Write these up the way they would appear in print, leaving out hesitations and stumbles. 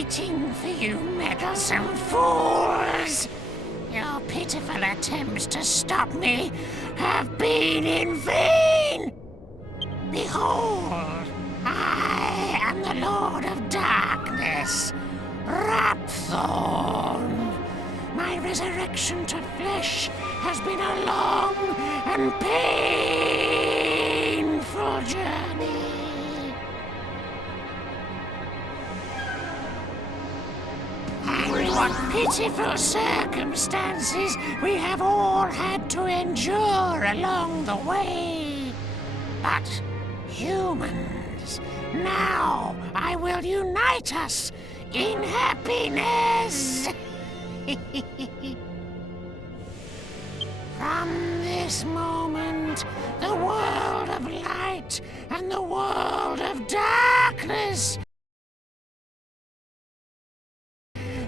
waiting for you meddlesome fools! Your pitiful attempts to stop me have been in vain! Behold, I am the Lord of Darkness, Rapthorn. My resurrection to flesh has been a long and painful journey. And what pitiful circumstances we have all had to endure along the way. But humans, now I will unite us in happiness. From this moment, the world of light and the world of darkness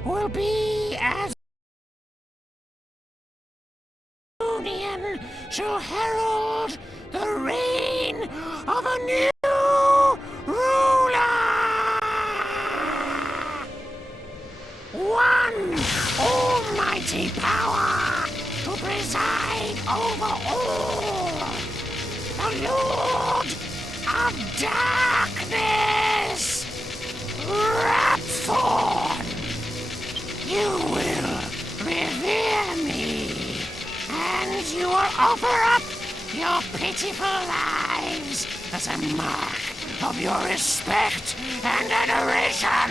will be as union shall herald the reign of a new ruler. One almighty power to preside over all. The Lord of Darkness, Rapthorn. You will revere me, and you will offer up your pitiful lives as a mark of your respect and adoration.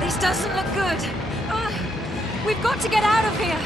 This doesn't look good. We've got to get out of here.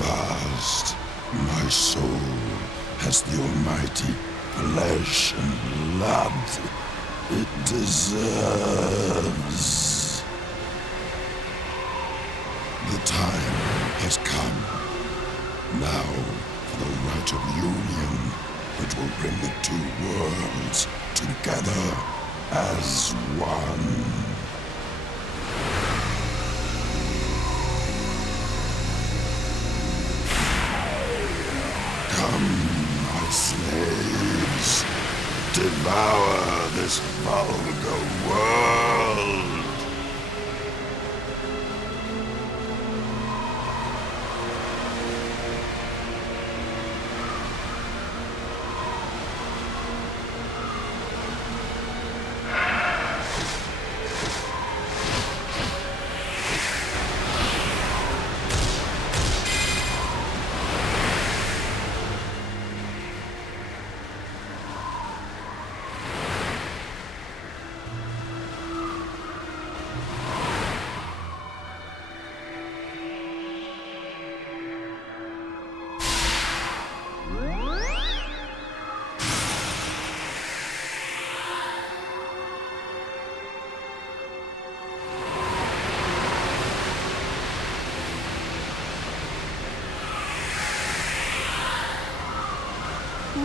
last, my soul has the almighty flesh and blood it deserves. The time has come. Now for the rite of union that will bring the two worlds together as one. Come, my slaves, devour this vulgar world.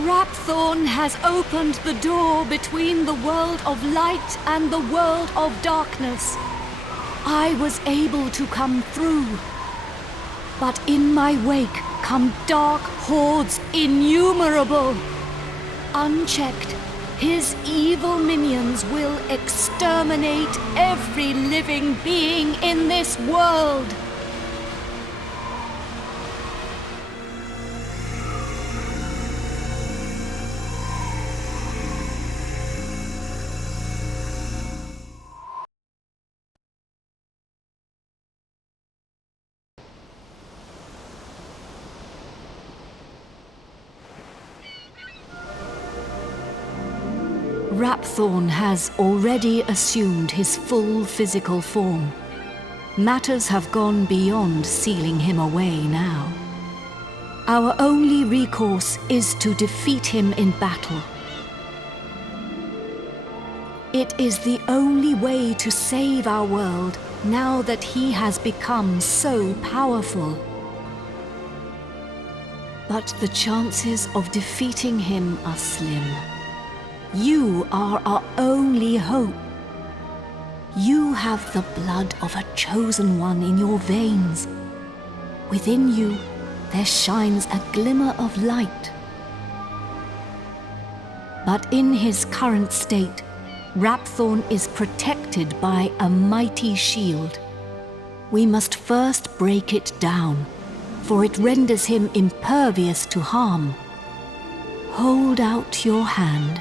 Rapthorn has opened the door between the world of light and the world of darkness. I was able to come through, but in my wake come dark hordes innumerable. Unchecked, his evil minions will exterminate every living being in this world. Rapthorn has already assumed his full physical form. Matters have gone beyond sealing him away now. Our only recourse is to defeat him in battle. It is the only way to save our world now that he has become so powerful. But the chances of defeating him are slim. You are our only hope. You have the blood of a chosen one in your veins. Within you, there shines a glimmer of light. But in his current state, Rapthorn is protected by a mighty shield. We must first break it down, for it renders him impervious to harm. Hold out your hand.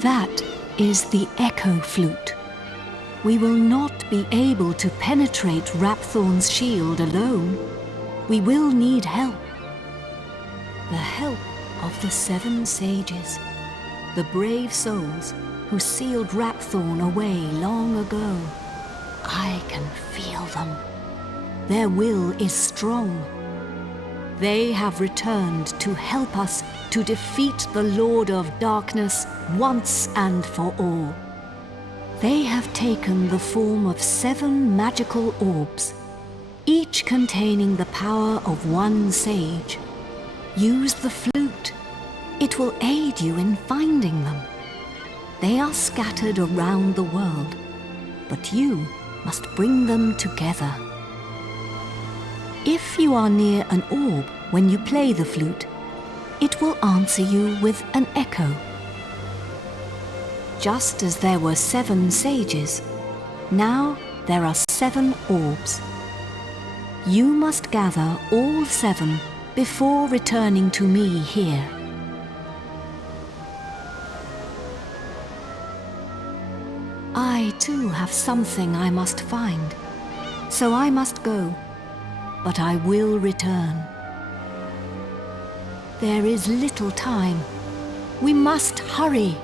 That is the echo flute. We will not be able to penetrate Rapthorn's shield alone. We will need help. The help of the 7 sages, the brave souls who sealed Rapthorn away long ago. I can feel them. Their will is strong. They have returned to help us to defeat the Lord of Darkness once and for all. They have taken the form of 7 magical orbs, each containing the power of 1 sage. Use the flute. It will aid you in finding them. They are scattered around the world, but you must bring them together. If you are near an orb when you play the flute, it will answer you with an echo. Just as there were 7 sages, now there are 7 orbs. You must gather all 7 before returning to me here. I too have something I must find, so I must go, but I will return. There is little time. We must hurry.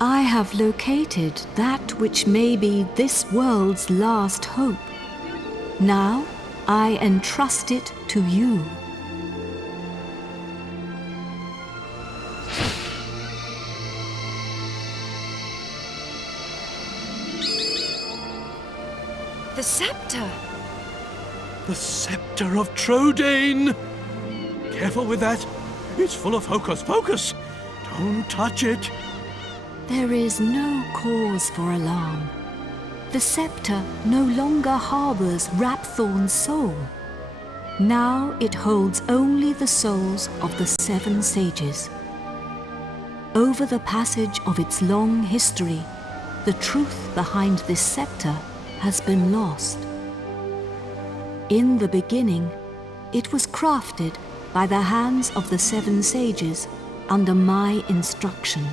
I have located that which may be this world's last hope. Now I entrust it to you. The scepter! The scepter of Trodain! Careful with that. It's full of hocus pocus. Don't touch it. There is no cause for alarm. The scepter no longer harbors Rapthorn's soul. Now it holds only the souls of the 7 sages. Over the passage of its long history, the truth behind this scepter has been lost. In the beginning, it was crafted by the hands of the 7 sages under my instruction,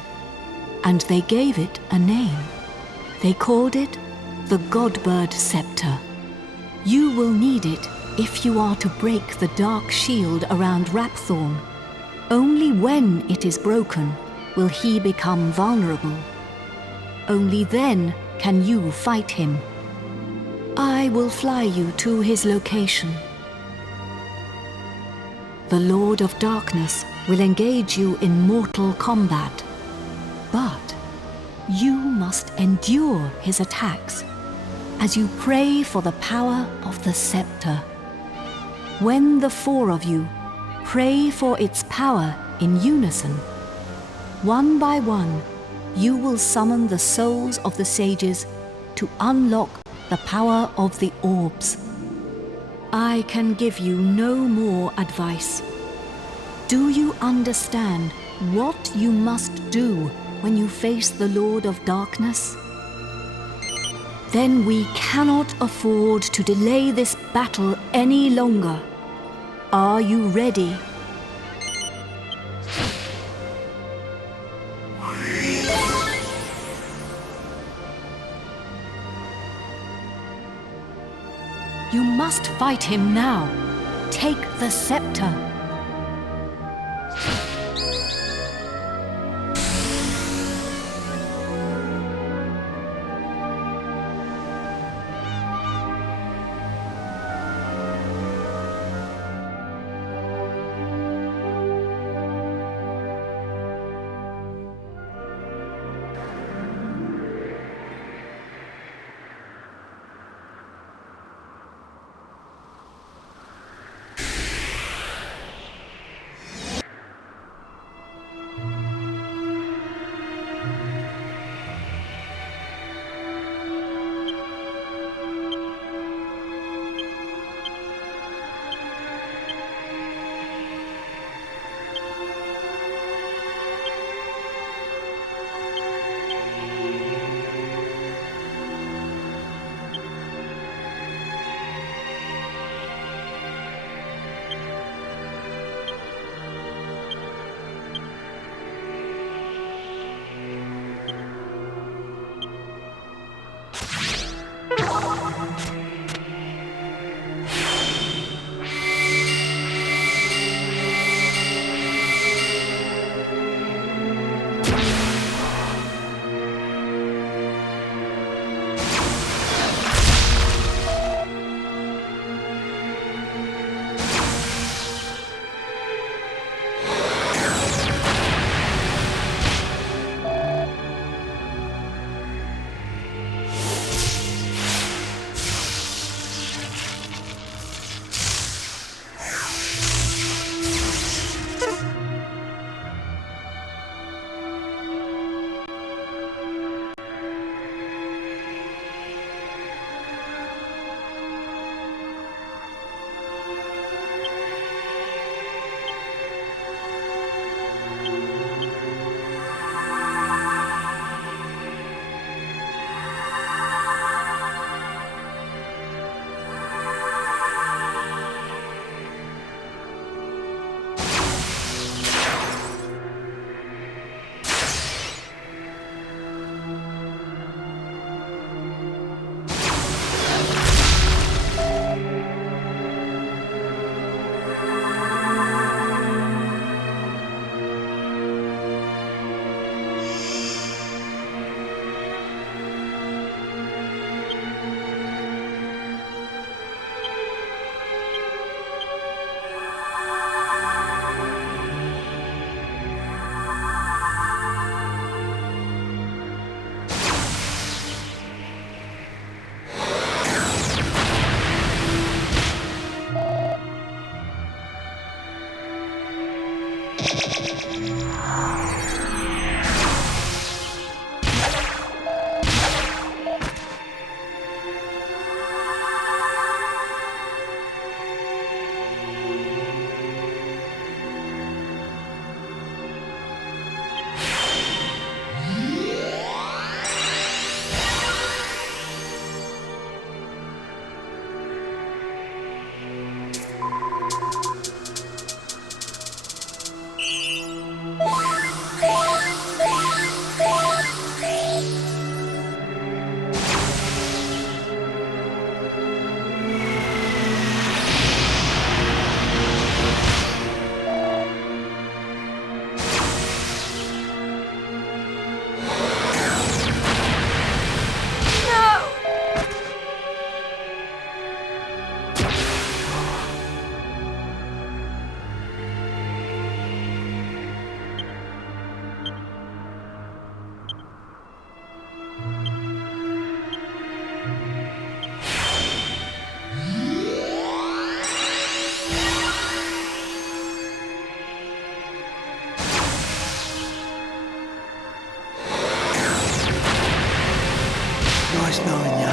and they gave it a name. They called it the Godbird Scepter. You will need it if you are to break the dark shield around Rapthorn. Only when it is broken will he become vulnerable. Only then can you fight him. I will fly you to his location. The Lord of Darkness will engage you in mortal combat, but you must endure his attacks as you pray for the power of the scepter. When the 4 of you pray for its power in unison, one by one, you will summon the souls of the sages to unlock the power of the orbs. I can give you no more advice. Do you understand what you must do when you face the Lord of Darkness? Then we cannot afford to delay this battle any longer. Are you ready? You must fight him now. Take the scepter. Nice knowing you.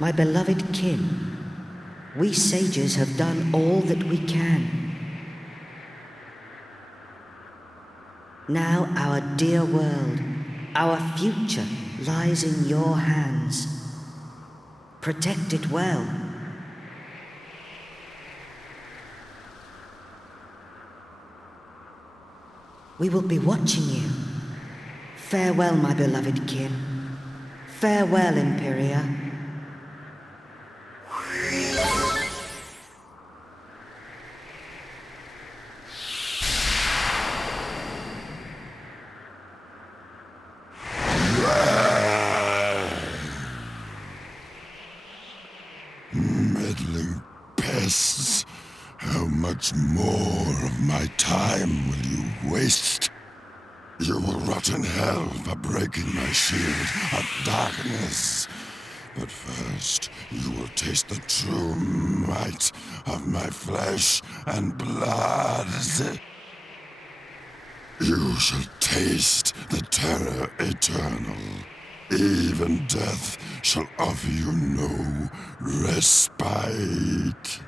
My beloved kin, we sages have done all that we can. Now our dear world, our future lies in your hands. Protect it well. We will be watching you. Farewell, my beloved kin. Farewell, Imperia. Meddling pests. How much more of my time will you waste? You will rot in hell for breaking my shield of darkness. But first, you will taste the true might of my flesh and blood. You shall taste the terror eternal. Even death shall offer you no respite.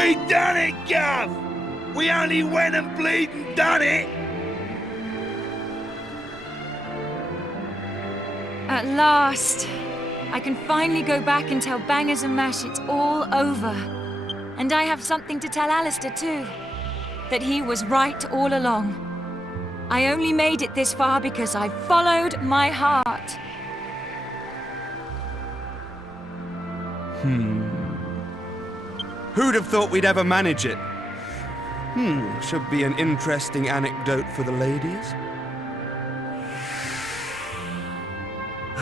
We done it, Gov! We only went and bleeding done it! At last, I can finally go back and tell Bangers and Mash it's all over. And I have something to tell Alistair too. That he was right all along. I only made it this far because I followed my heart. Who'd have thought we'd ever manage it? Should be an interesting anecdote for the ladies.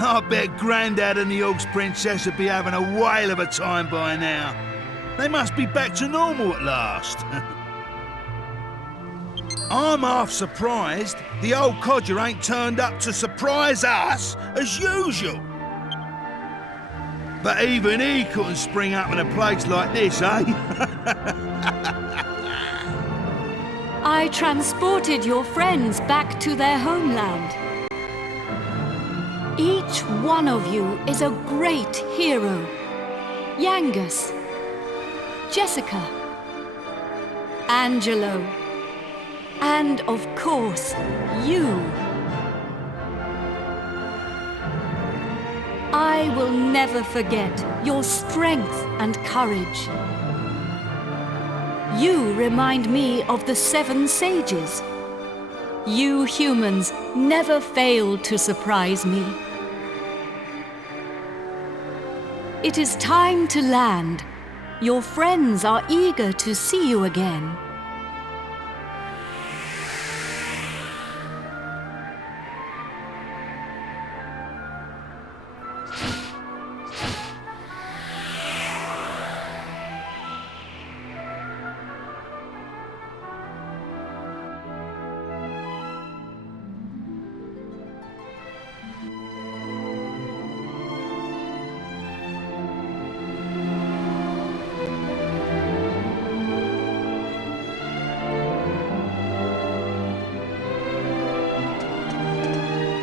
I bet Grandad and the Og's Princess would be having a whale of a time by now. They must be back to normal at last. I'm half surprised the old codger ain't turned up to surprise us as usual. But even he couldn't spring up in a place like this, eh? I transported your friends back to their homeland. Each one of you is a great hero. Yangus, Jessica, Angelo, and of course, you. I will never forget your strength and courage. You remind me of the 7 sages. You humans never fail to surprise me. It is time to land. Your friends are eager to see you again.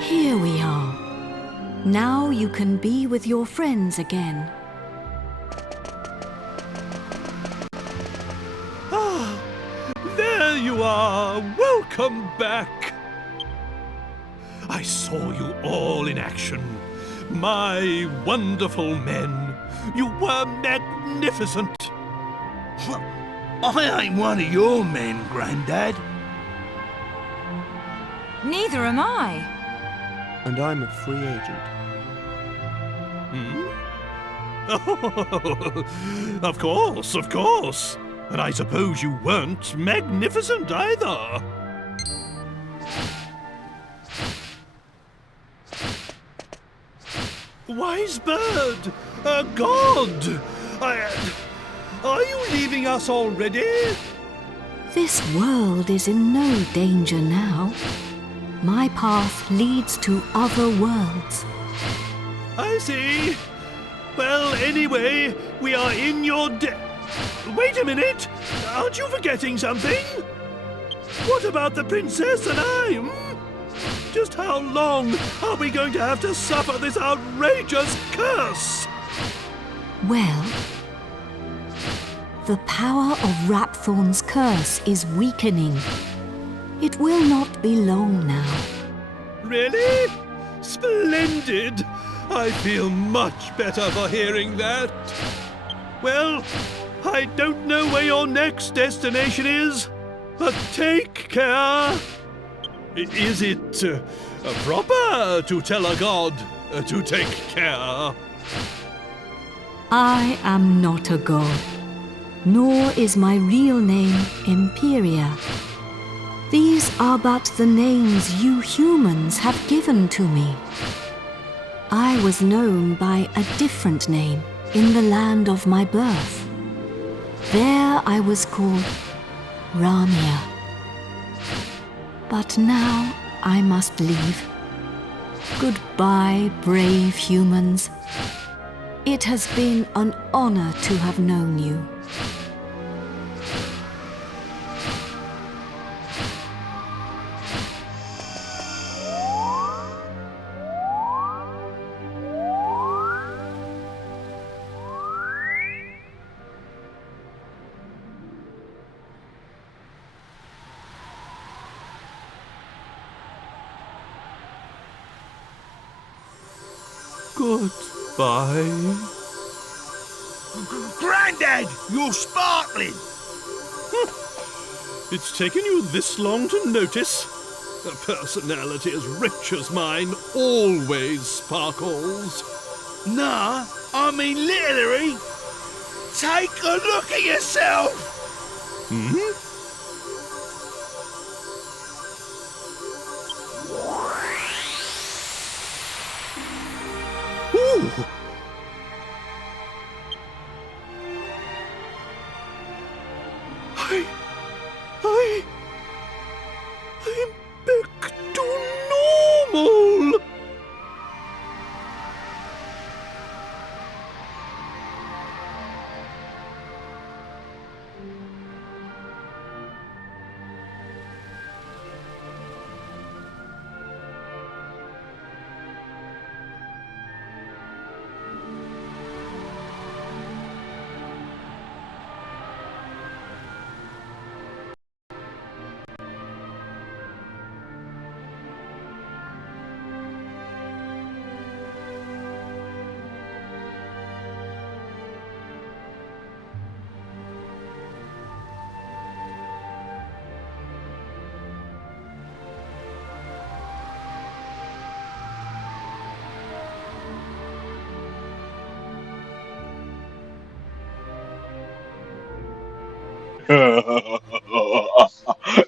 Here we are. Now you can be with your friends again. There you are! Welcome back! I saw you all in action. My wonderful men. You were magnificent. I ain't one of your men, Grandad. Neither am I. And I'm a free agent. Oh, of course, of course. And I suppose you weren't magnificent either. Wise bird, a god. Are you leaving us already? This world is in no danger now. My path leads to other worlds. I see. Well, anyway, we are in your Wait a minute! Aren't you forgetting something? What about the princess and I? Just how long are we going to have to suffer this outrageous curse? Well, the power of Rapthorn's curse is weakening. It will not be long now. Really? Splendid! I feel much better for hearing that. Well, I don't know where your next destination is, but take care. Is it proper to tell a god to take care? I am not a god, nor is my real name Imperia. These are but the names you humans have given to me. I was known by a different name in the land of my birth. There I was called Ramia. But now I must leave. Goodbye, brave humans. It has been an honor to have known you. Goodbye. Grandad, you're sparkling! It's taken you this long to notice? A personality as rich as mine always sparkles. Nah, I mean literally. Take a look at yourself! Hmm? Ooh! I'm back to normal!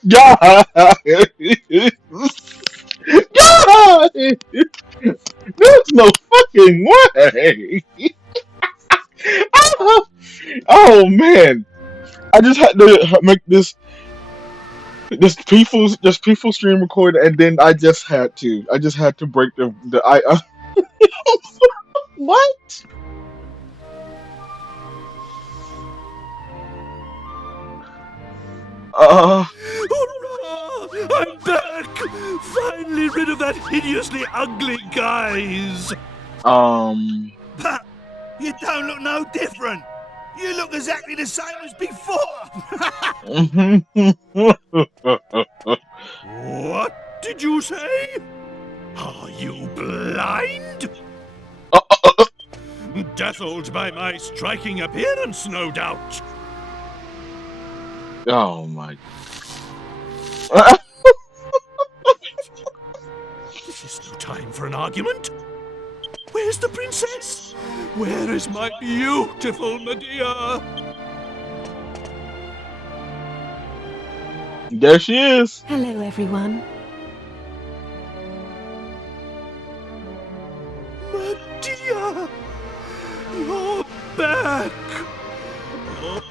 God! God! There's no fucking way! Oh man! I just had to make this peaceful stream recording, and then I just had to break the I what? Uh Hurrah! I'm back! Finally rid of that hideously ugly guise! um But you don't look no different. You look exactly the same as before. What did you say? Are you blind? Dazzled by my striking appearance, no doubt. oh my This is no time for an argument. Where's the princess? Where is my beautiful Medea? There she is. Hello, everyone. Medea! You're back! Oh.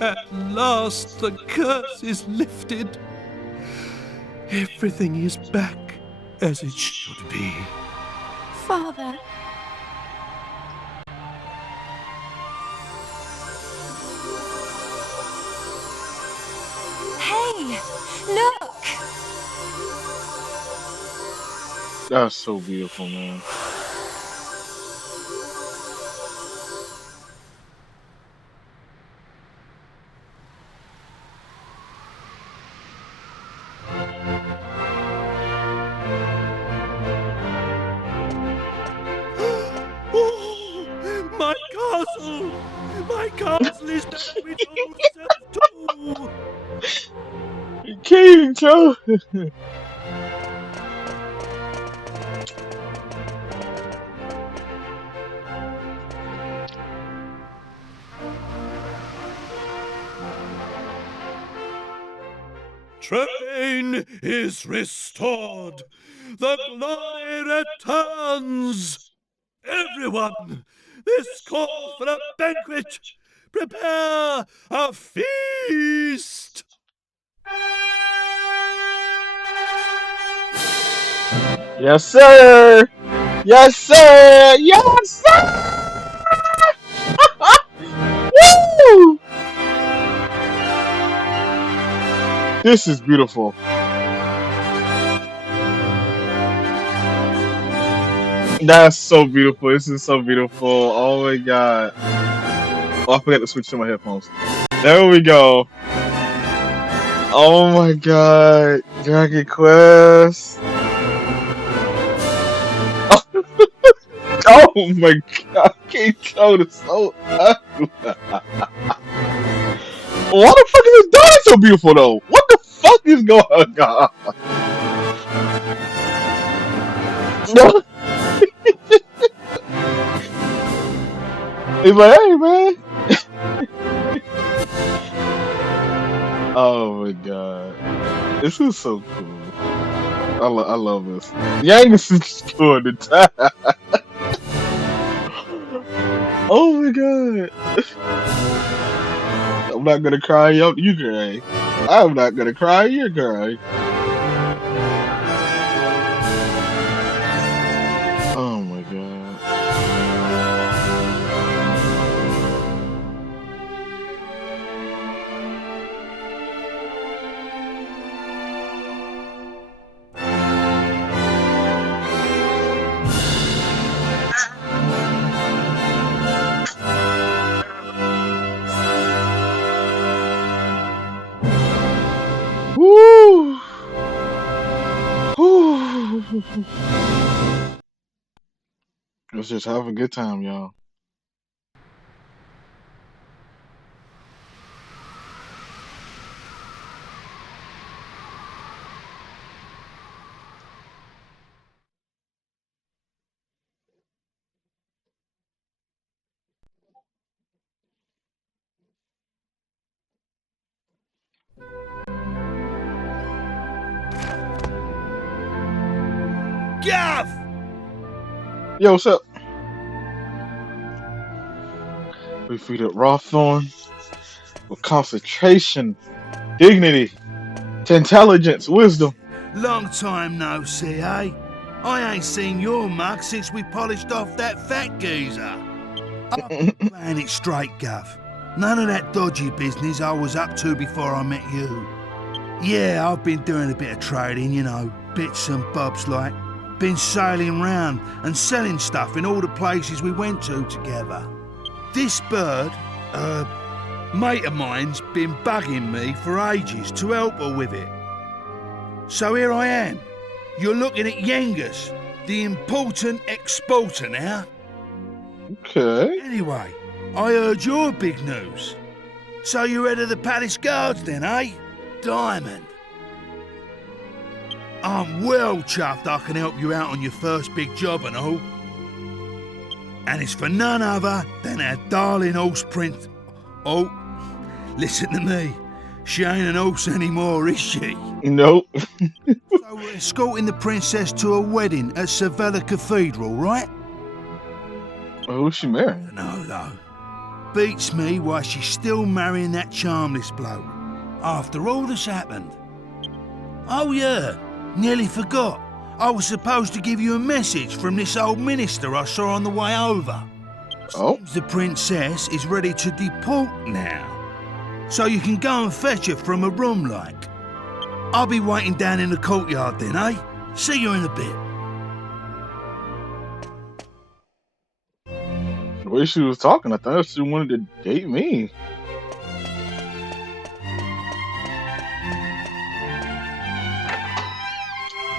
At last the curse is lifted. Everything is back as it should be. Father. Hey, look! That's so beautiful, man. Oh, my castle! My castle is back with old self too! You can't even tell. Train is restored. The glory returns. Everyone, this calls for a banquet. Prepare a feast. Yes, sir. Yes, sir. Yes, sir. Woo! This is beautiful. That's so beautiful. This is so beautiful. Oh my god. Oh, I forgot to switch to my headphones. There we go. Oh my god. Dragon Quest. Oh my god. King Toad is so ugly. Why the fuck is his dog so beautiful though? What the fuck is going on? No. He's like, hey man. Oh my god. This is so cool. I love this. Yangus is cool at the time. Oh my god. I'm not gonna cry, you cry. I'm not gonna cry, you cry. Oh my god. Woo! Woo! Let's just have a good time, y'all. Gav! Yo, what's up? We defeated Rawthorn with concentration, dignity, to intelligence, wisdom. Long time no see, eh? I ain't seen your mug since we polished off that fat geezer. I'm playing it straight, Gav. None of that dodgy business I was up to before I met you. Yeah, I've been doing a bit of trading, you know, bits and bobs like. Been sailing round and selling stuff in all the places we went to together. This bird, mate of mine's been bugging me for ages to help her with it. So here I am. You're looking at Yangus, the important exporter now. Okay. Anyway, I heard your big news. So you're head of the palace guards then, eh? Diamond. I'm well chuffed I can help you out on your first big job and all. And it's for none other than our darling horse prince. Oh, listen to me. She ain't an horse anymore, is she? Nope. So we're escorting the princess to a wedding at Sevilla Cathedral, right? Who's she marrying? No, though. Beats me why she's still marrying that charmless bloke. After all that's happened. Oh yeah, nearly forgot. I was supposed to give you a message from this old minister I saw on the way over. Oh. Seems the princess is ready to deport now. So you can go and fetch her from a room like. I'll be waiting down in the courtyard then, eh? See you in a bit. The way she was talking, I thought she wanted to date me.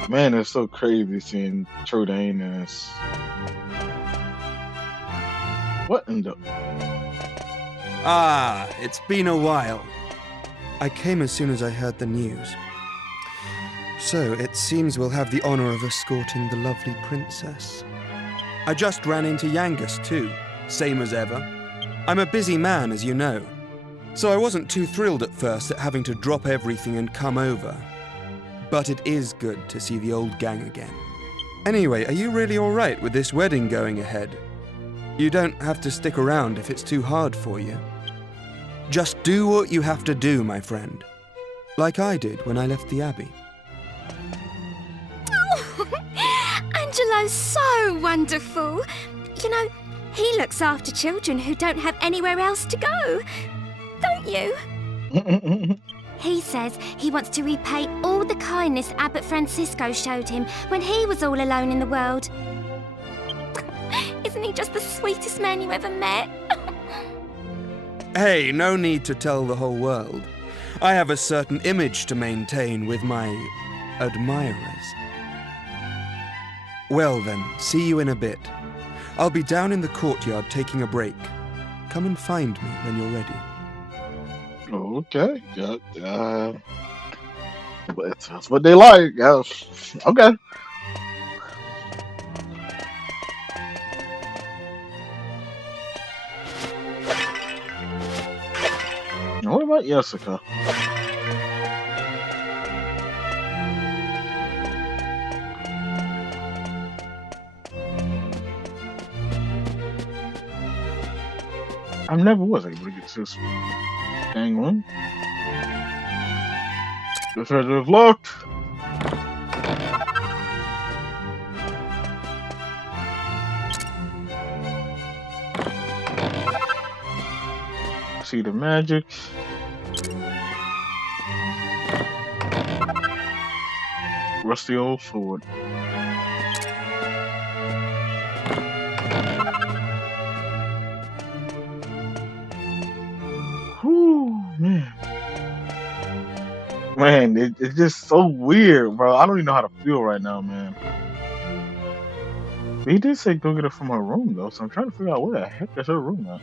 Man, it's so crazy seeing Trodain as... What in the... Ah, it's been a while. I came as soon as I heard the news. So, it seems we'll have the honor of escorting the lovely princess. I just ran into Yangus too, same as ever. I'm a busy man, as you know, so I wasn't too thrilled at first at having to drop everything and come over. But it is good to see the old gang again. Anyway, are you really alright with this wedding going ahead? You don't have to stick around if it's too hard for you. Just do what you have to do, my friend. Like I did when I left the Abbey. Oh, Angelo's so wonderful. You know, he looks after children who don't have anywhere else to go. Don't you? He says he wants to repay all the kindness Abbot Francisco showed him when he was all alone in the world. Isn't he just the sweetest man you ever met? Hey, no need to tell the whole world. I have a certain image to maintain with my admirers. Well then, see you in a bit. I'll be down in the courtyard taking a break. Come and find me when you're ready. Okay. Yeah. That's what they like. Yeah. Okay. What about Jessica? I never was able to get to this dang one. This treasure is locked. See the magic. Rusty old sword. Whew, man. Man, it's just so weird, bro. I don't even know how to feel right now, man. He did say go get her from her room, though, so I'm trying to figure out where the heck is her room at.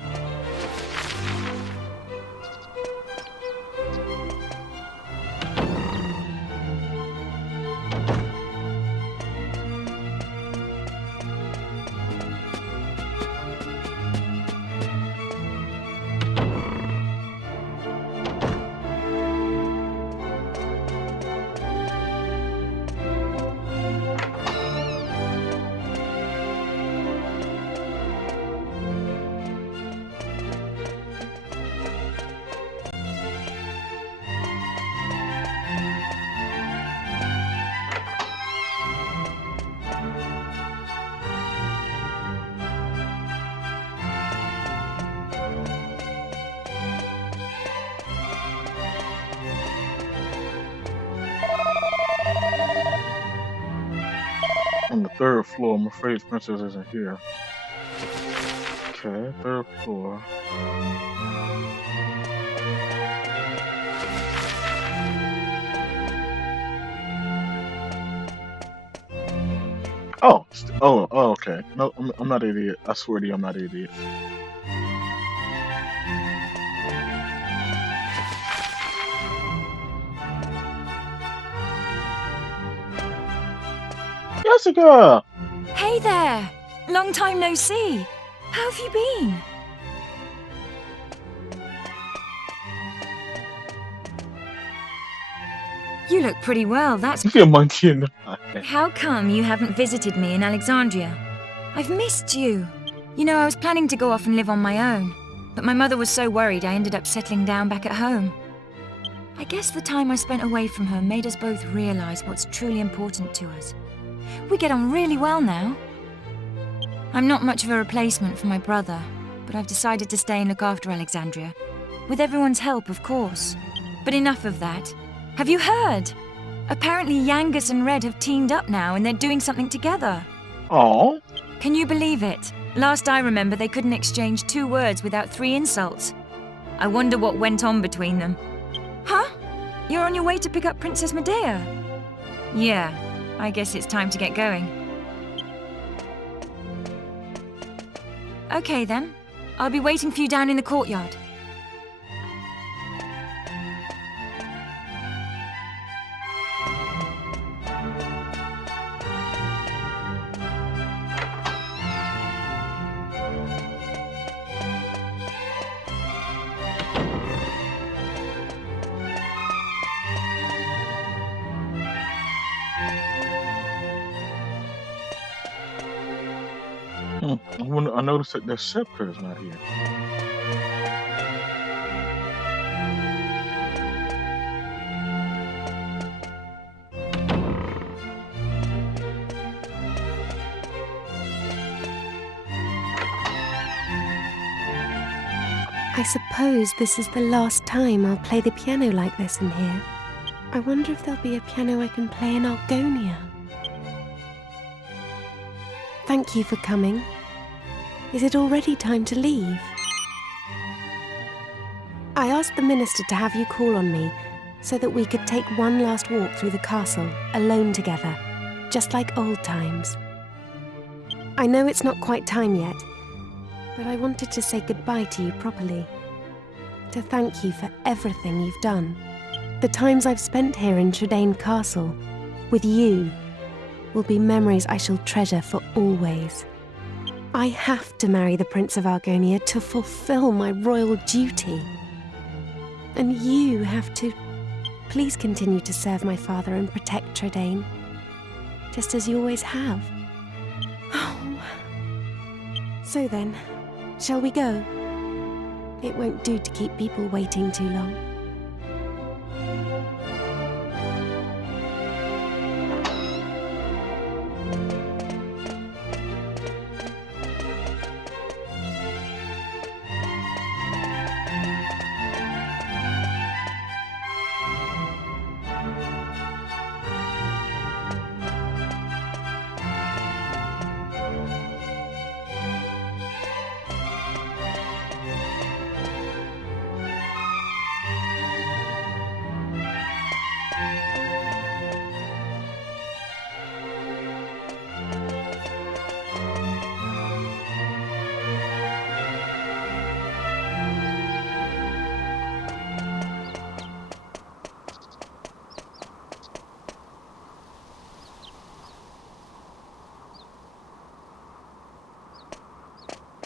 On the third floor, I'm afraid Princess isn't here. Okay, third floor. Oh, okay. No, I'm not an idiot. I swear to you, I'm not an idiot. Jessica! Hey there! Long time no see. How have you been? You look pretty well, that's... You see a monkey in the eye. How come you haven't visited me in Alexandria? I've missed you. You know, I was planning to go off and live on my own, but my mother was so worried I ended up settling down back at home. I guess the time I spent away from her made us both realize what's truly important to us. We get on really well now. I'm not much of a replacement for my brother, but I've decided to stay and look after Alexandria. With everyone's help, of course. But enough of that. Have you heard? Apparently Yangus and Red have teamed up now and they're doing something together. Oh. Can you believe it? Last I remember, they couldn't exchange 2 words without 3 insults. I wonder what went on between them. Huh? You're on your way to pick up Princess Medea? Yeah, I guess it's time to get going. Okay then. I'll be waiting for you down in the courtyard. I noticed that their scepter is not here. I suppose this is the last time I'll play the piano like this in here. I wonder if there'll be a piano I can play in Argonia. Thank you for coming. Is it already time to leave? I asked the minister to have you call on me, so that we could take one last walk through the castle, alone together, just like old times. I know it's not quite time yet, but I wanted to say goodbye to you properly. To thank you for everything you've done. The times I've spent here in Trudane Castle, with you, will be memories I shall treasure for always. I have to marry the Prince of Argonia to fulfill my royal duty. And you have to... Please continue to serve my father and protect Trudane, just as you always have. Oh. So then, shall we go? It won't do to keep people waiting too long.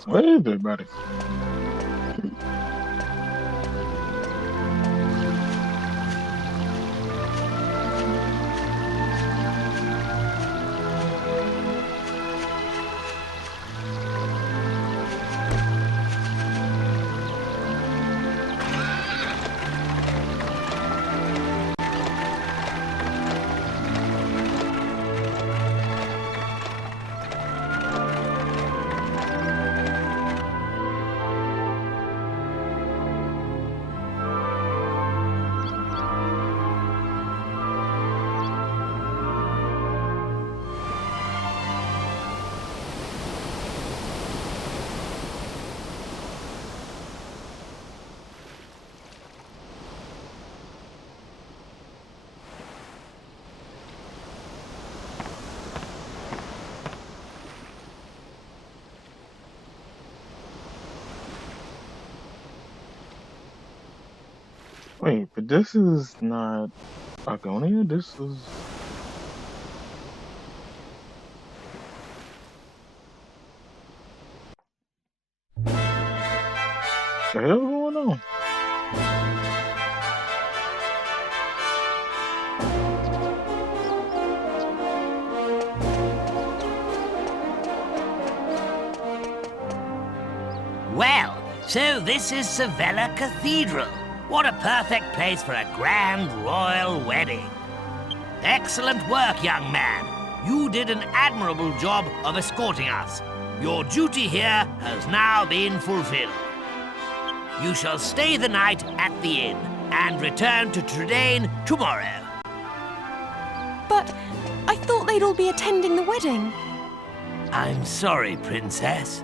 Where is everybody? Wait, but this is not Argonia? This is... What the hell going on? Well, so this is Sevilla Cathedral. What a perfect place for a grand royal wedding. Excellent work, young man. You did an admirable job of escorting us. Your duty here has now been fulfilled. You shall stay the night at the inn and return to Trudane tomorrow. But I thought they'd all be attending the wedding. I'm sorry, Princess,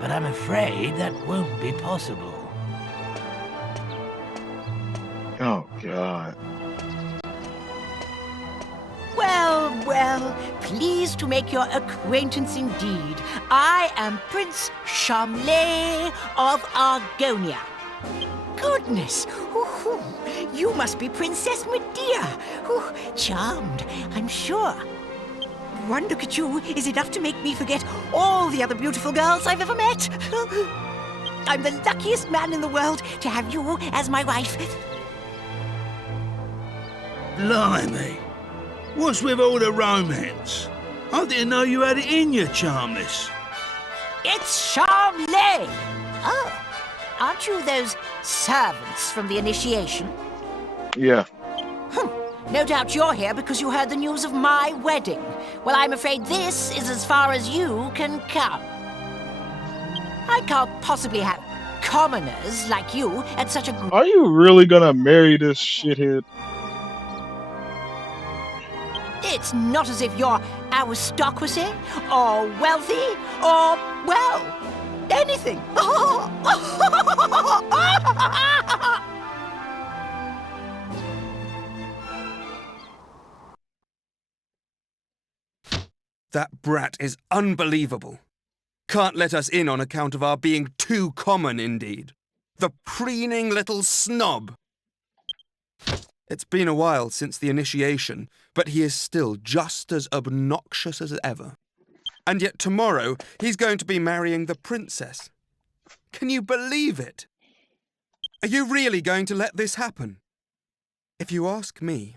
but I'm afraid that won't be possible. Oh, God. Well, well, pleased to make your acquaintance indeed. I am Prince Charmley of Argonia. Goodness, ooh, you must be Princess Medea. Ooh, charmed, I'm sure. One look at you is enough to make me forget all the other beautiful girls I've ever met. I'm the luckiest man in the world to have you as my wife. Blimey. What's with all the romance? I didn't know you had it in you, Charmless. It's Charmley. Oh, aren't you those servants from the initiation? Yeah. No doubt you're here because you heard the news of my wedding. Well, I'm afraid this is as far as you can come. I can't possibly have commoners like you at such a... Are you really gonna marry this shithead? It's not as if you're aristocracy, or wealthy, or, well, anything. That brat is unbelievable. Can't let us in on account of our being too common, indeed. The preening little snob. It's been a while since the initiation, but he is still just as obnoxious as ever. And yet tomorrow he's going to be marrying the princess. Can you believe it? Are you really going to let this happen? If you ask me,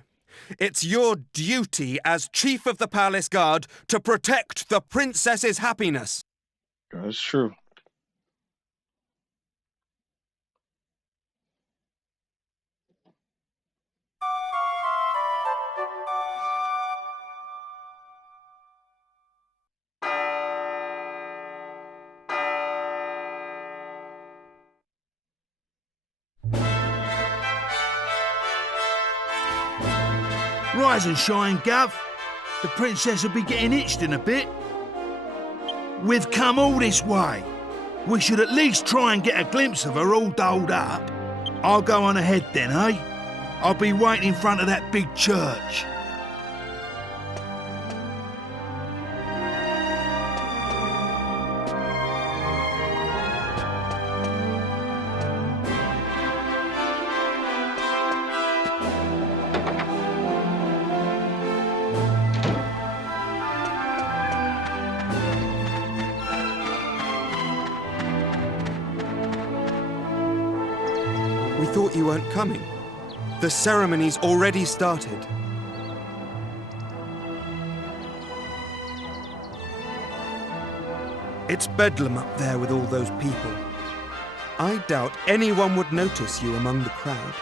it's your duty as Chief of the Palace Guard to protect the princess's happiness. That's true. Rise and shine, Gov. The princess will be getting itched in a bit. We've come all this way. We should at least try and get a glimpse of her all dolled up. I'll go on ahead then, eh? I'll be waiting in front of that big church. We thought you weren't coming. The ceremony's already started. It's bedlam up there with all those people. I doubt anyone would notice you among the crowd.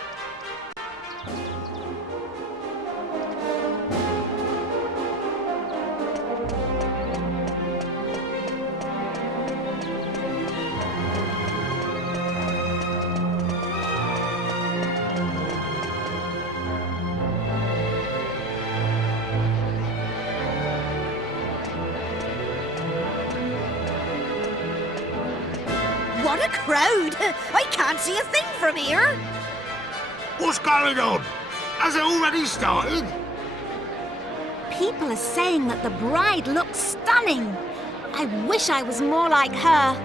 What a crowd! I can't see a thing from here. What's going on? Has it already started? People are saying that the bride looks stunning. I wish I was more like her.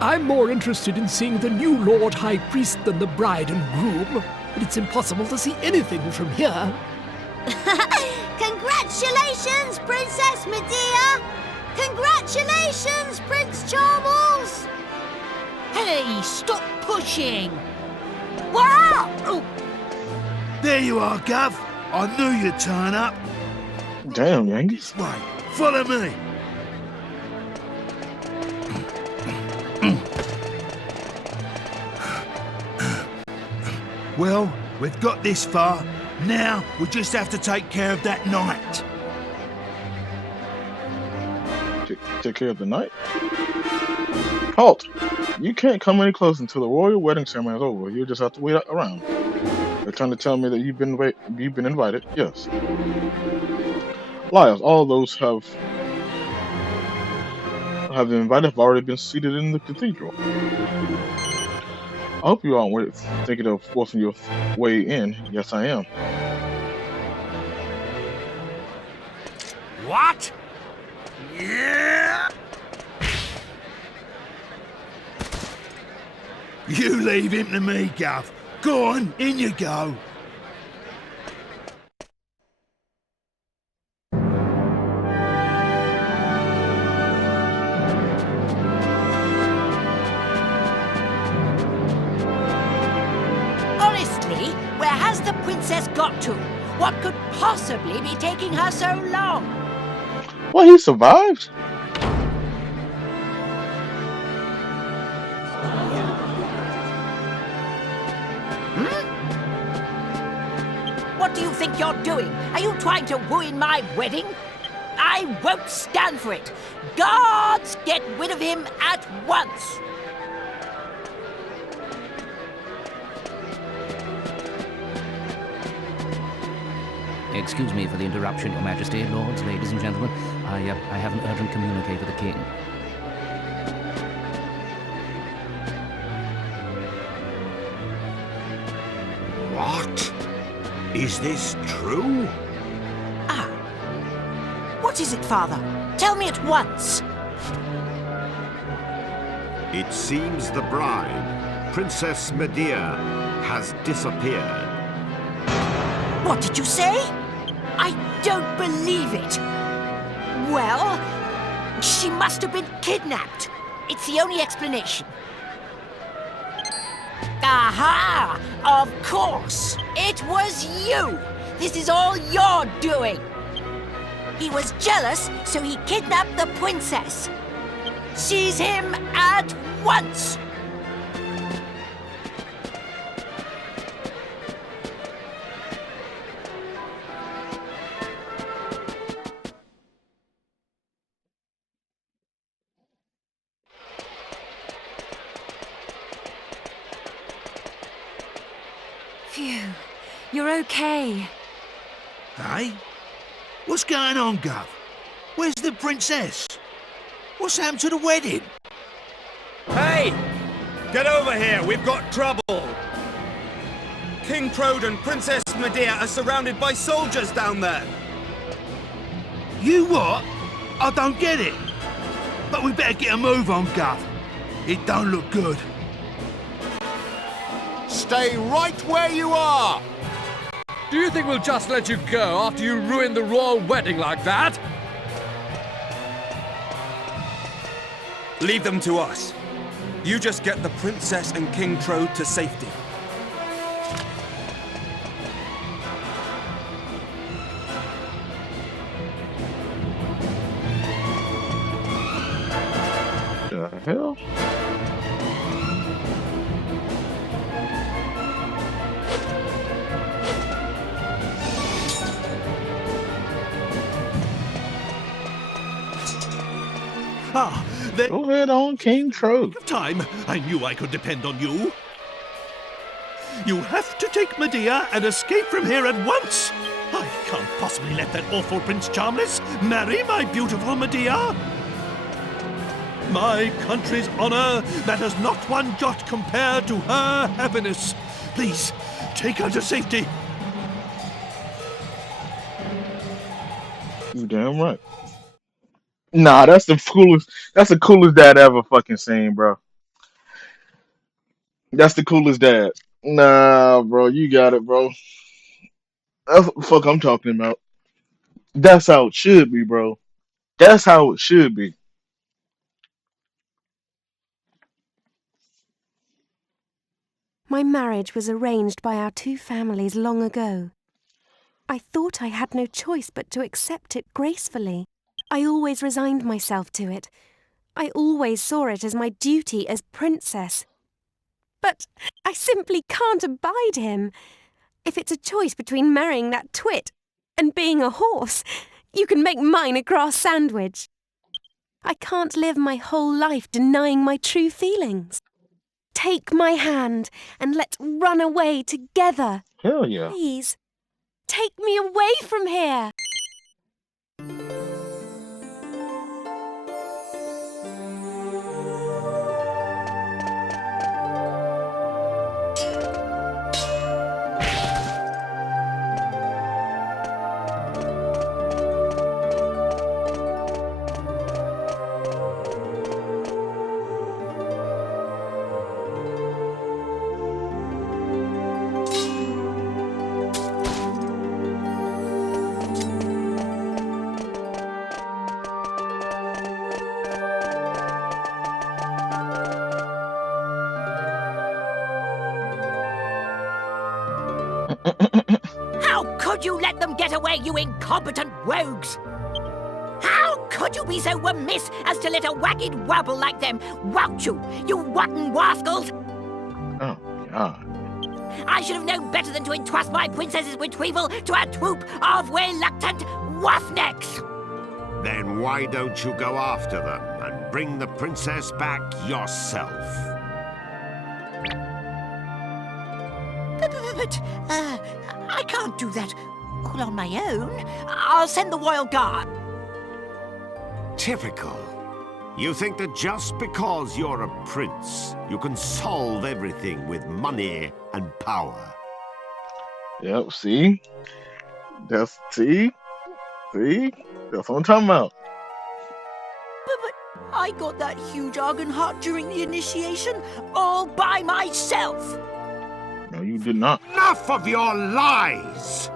I'm more interested in seeing the new Lord High Priest than the bride and groom, but it's impossible to see anything from here. Congratulations, Princess Medea! Congratulations, Prince Charles! Hey, stop pushing! Wow! Oh. There you are, Gov. I knew you'd turn up. Damn, Yankee. This way. Follow me. Well, we've got this far. Now we just have to take care of that knight. Take care of the knight? Halt! You can't come any closer until the royal wedding ceremony is over. You'll just have to wait around. They're trying to tell me that you've been invited. Yes. Liars, all those have been invited have already been seated in the cathedral. I hope you aren't thinking of forcing your way in. Yes, I am. What? Yeah! You leave him to me, Gov. Go on, in you go. Honestly, where has the princess got to? What could possibly be taking her so long? Well, he survived. What do you think you're doing? Are you trying to ruin my wedding? I won't stand for it. Guards, get rid of him at once. Excuse me for the interruption, Your Majesty, lords, ladies and gentlemen. I have an urgent communique for the king. What? Is this true? Ah. What What is it, Father? Tell me at once. It seems the bride, Princess Medea, has disappeared. What did you say? I don't believe it. Well, she must have been kidnapped. It's the only explanation. Aha! Of course! It was you! This is all your doing! He was jealous, so he kidnapped the princess. Seize him at once! Phew. You're okay. Hey? What's going on, Gov? Where's the princess? What's happened to the wedding? Hey! Get over here, we've got trouble! King Trode and Princess Medea are surrounded by soldiers down there! You what? I don't get it. But we better get a move on, Gov. It don't look good. Stay right where you are! Do you think we'll just let you go after you ruined the royal wedding like that? Leave them to us. You just get the princess and King Trode to safety. The hell? Go ahead on, King Trode. Time, I knew I could depend on you. You have to take Medea and escape from here at once. I can't possibly let that awful Prince Charmless marry my beautiful Medea. My country's honor matters not one jot compared to her happiness. Please, take her to safety. You damn right. Nah, that's the coolest dad ever fucking seen, bro. That's the coolest dad. Nah, bro, you got it, bro. That's what the fuck I'm talking about. That's how it should be, bro. That's how it should be. My marriage was arranged by our two families long ago. I thought I had no choice but to accept it gracefully. I always resigned myself to it. I always saw it as my duty as princess. But I simply can't abide him. If it's a choice between marrying that twit and being a horse, you can make mine a grass sandwich. I can't live my whole life denying my true feelings. Take my hand and let's run away together. Hell yeah. Please, take me away from here. How could you let them get away, you incompetent rogues? How could you be so remiss as to let a wagged wabble like them wout you, you rotten rascals? Oh, God. I should have known better than to entrust my princess's retrieval to a troop of reluctant roughnecks. Then why don't you go after them and bring the princess back yourself? But, I can't do that all on my own. I'll send the royal guard. Typical. You think that just because you're a prince, you can solve everything with money and power. Yep, see? That's See? That's what I'm talking about. But I got that huge argon heart during the initiation all by myself. No, you did not. Enough of your lies!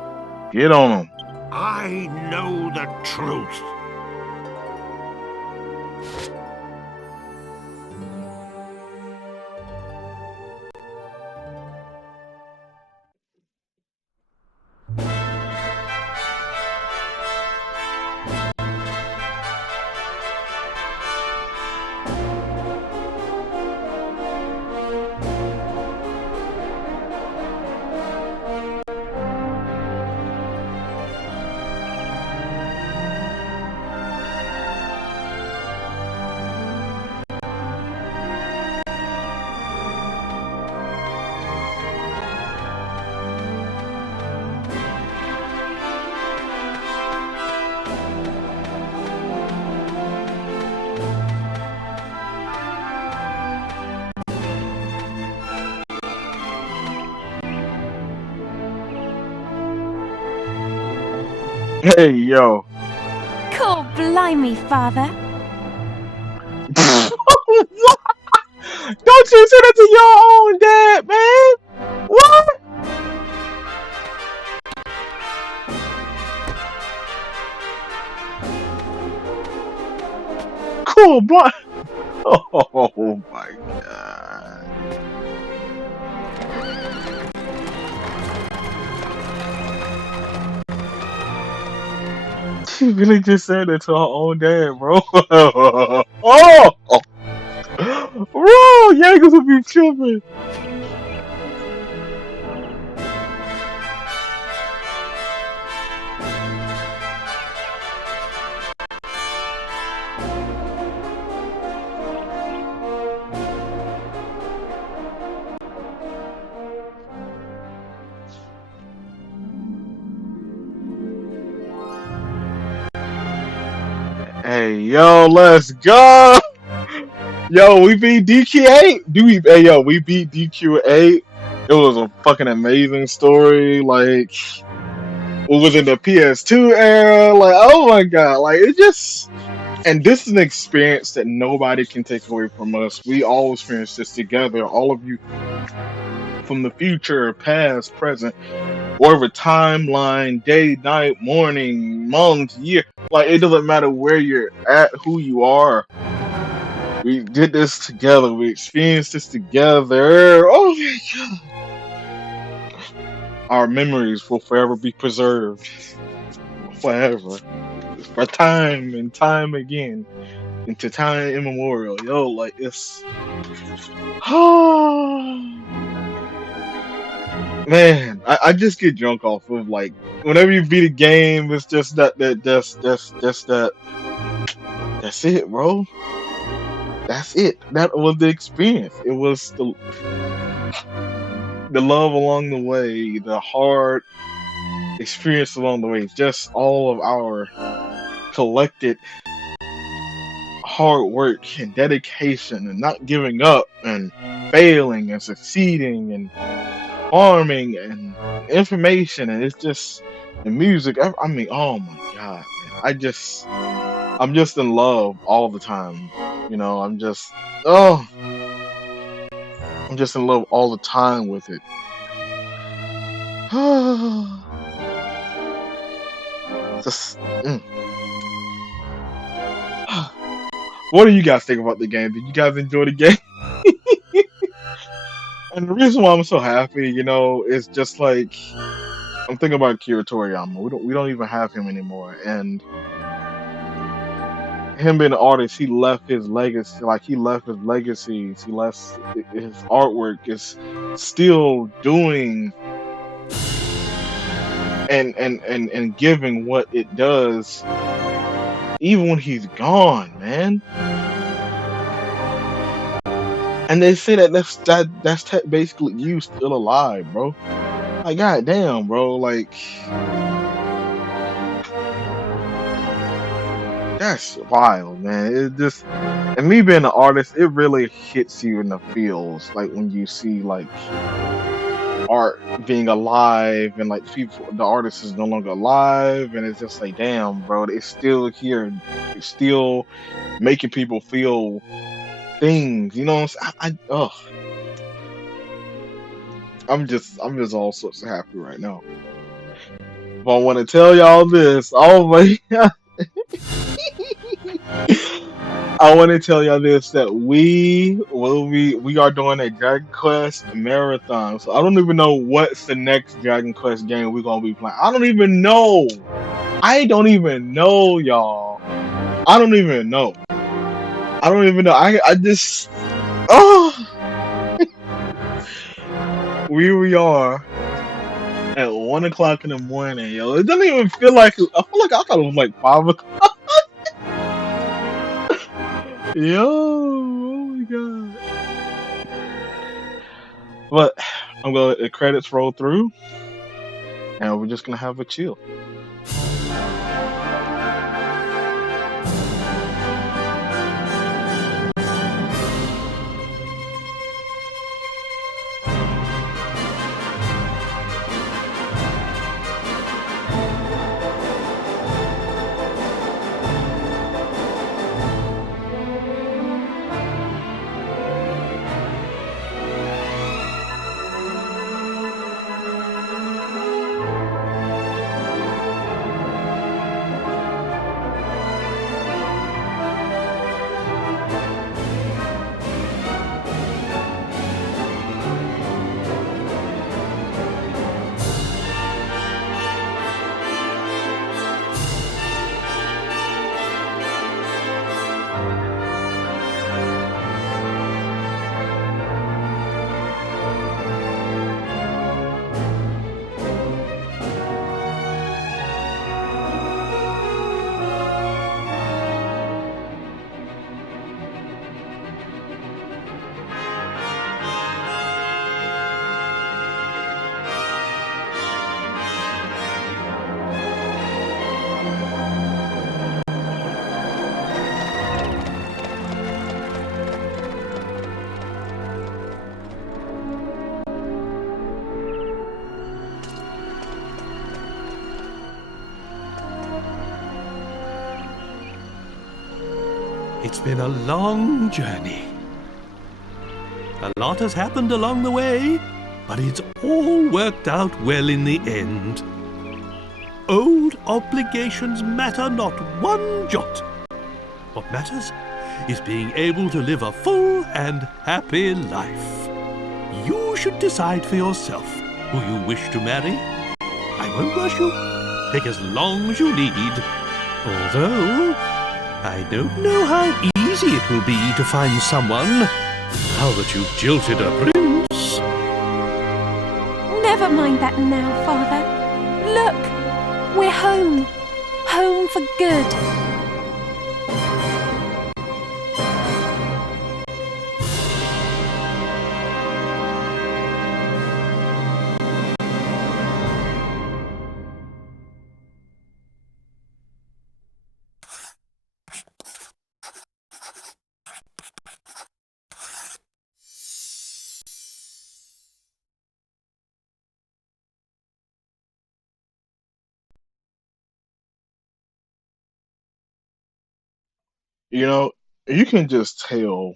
Get on them. I know the truth. Hey, yo. Cool, blimey, Father. What? Don't you say that to your own dad, man? What? Cool, boy. Oh my god. She really just said that to her own dad, bro. Oh! Bro, Yankees will be tripping. Hey, yo, let's go. Yo, we beat DQ8. We beat DQ8. It was a fucking amazing story. Like, it was in the PS2 era. Like, oh my god. Like, it just. And this is an experience that nobody can take away from us. We all experienced this together. All of you from the future, past, present, whatever timeline, day, night, morning, month, year. Like, it doesn't matter where you're at, who you are. We did this together. We experienced this together. Oh my god. Our memories will forever be preserved. Forever. For time and time again. Into time immemorial. Yo, like, it's. Man, I just get drunk off of, like, whenever you beat a game, it's just that's it, bro. That's it. That was the experience. It was the love along the way, the hard experience along the way, just all of our collected hard work and dedication and not giving up and failing and succeeding and farming and information, and it's just the music. I mean, oh my god, man. I'm just in love all the time. You know, I'm just in love all the time with it. Just, What do you guys think about the game? Did you guys enjoy the game? And the reason why I'm so happy, you know, is just like I'm thinking about Akira Toriyama. We don't even have him anymore, and him being an artist, he left his legacy. Like, he left his legacies. He left his artwork is still doing and giving what it does, even when he's gone, man. And they say that's basically you still alive, bro. Like, goddamn, bro. Like, that's wild, man. It just, and me being an artist, it really hits you in the feels. Like, when you see, like, art being alive and like the artist is no longer alive, and it's just like, damn, bro, it's still here, it's still making people feel things. You know what I'm saying? I'm just all sorts of happy right now. But I want to tell y'all this. Oh my god. I want to tell y'all this, that we are doing a Dragon Quest marathon. So I don't even know what's the next Dragon Quest game we're gonna be playing. I don't even know. I don't even know, y'all. I don't even know. I don't even know. I just oh we are at 1 o'clock in the morning, yo. It doesn't even feel like I feel like I thought it was like 5 o'clock. Yo, oh my god. But I'm gonna let the credits roll through and we're just gonna have a chill. It's been a long journey. A lot has happened along the way, but it's all worked out well in the end. Old obligations matter not one jot. What matters is being able to live a full and happy life. You should decide for yourself who you wish to marry. I won't rush you. Take as long as you need. Although, I don't know how easy it will be to find someone now that you've jilted a prince. Never mind that now, Father. Look, we're home. Home for good. You know, you can just tell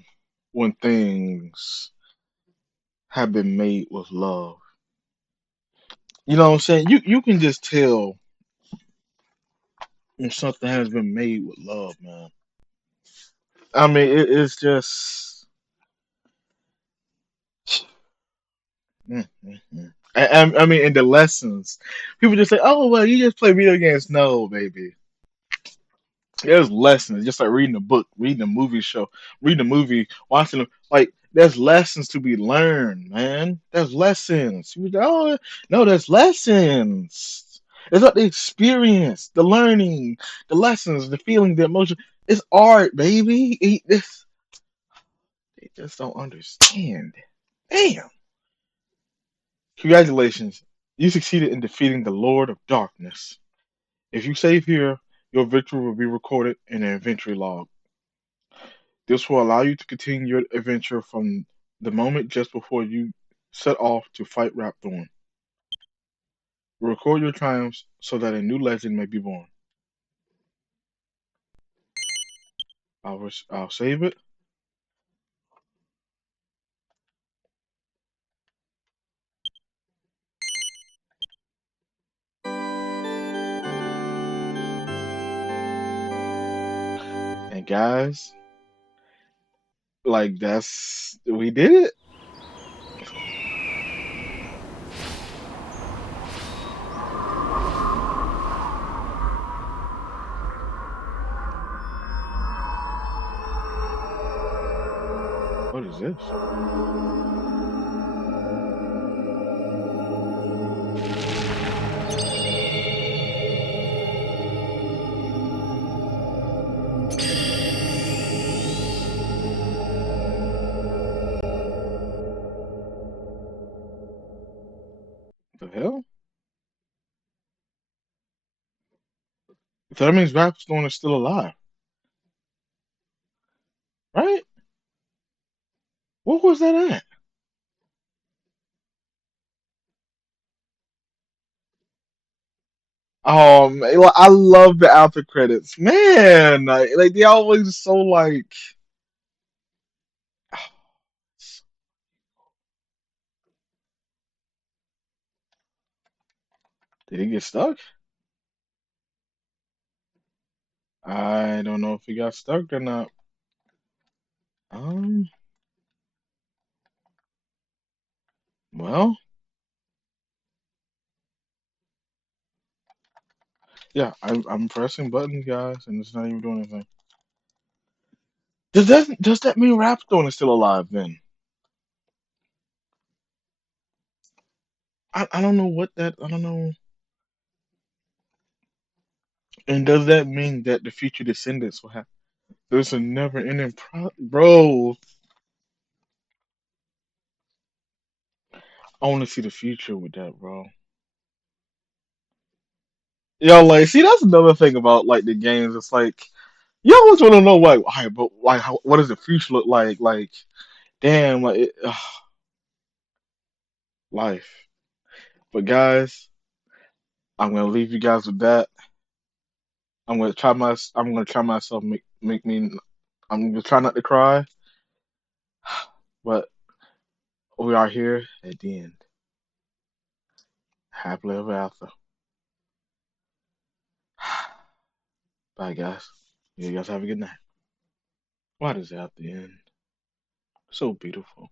when things have been made with love. You know what I'm saying? You can just tell when something has been made with love, man. I mean, it's just. I mean, in the lessons, people just say, "Oh, well, you just play video games." No, baby. There's lessons, just like reading a book, reading a movie show, reading a movie, watching them. Like, there's lessons to be learned, man. There's lessons. You go, oh, no, there's lessons. It's like the experience, the learning, the lessons, the feeling, the emotion. It's art, baby. They just don't understand. Damn. Congratulations. You succeeded in defeating the Lord of Darkness. If you save here, your victory will be recorded in an inventory log. This will allow you to continue your adventure from the moment just before you set off to fight Rapthorn. Record your triumphs so that a new legend may be born. I'll save it. And guys, like we did it. What is this? The hell? So that means Rapthorn is still alive, right? What was that at? I love the after credits, man. Like they always so like. Did he get stuck? I don't know if he got stuck or not. Um, well, yeah, I'm pressing buttons, guys, and it's not even doing anything. Does that mean Rapthorn is still alive then? I don't know what that I don't know. And does that mean that the future descendants will have? There's a never-ending bro. I want to see the future with that, bro. Yo, like, see, that's another thing about like the games. It's like you always want to know, like, all right, but like, what does the future look like? Like, damn, like, life. But guys, I'm gonna leave you guys with that. I'm gonna try myself make me. I'm gonna try not to cry, but we are here at the end. Happily ever after. Bye, guys. You guys have a good night. Why does it have to end? So beautiful.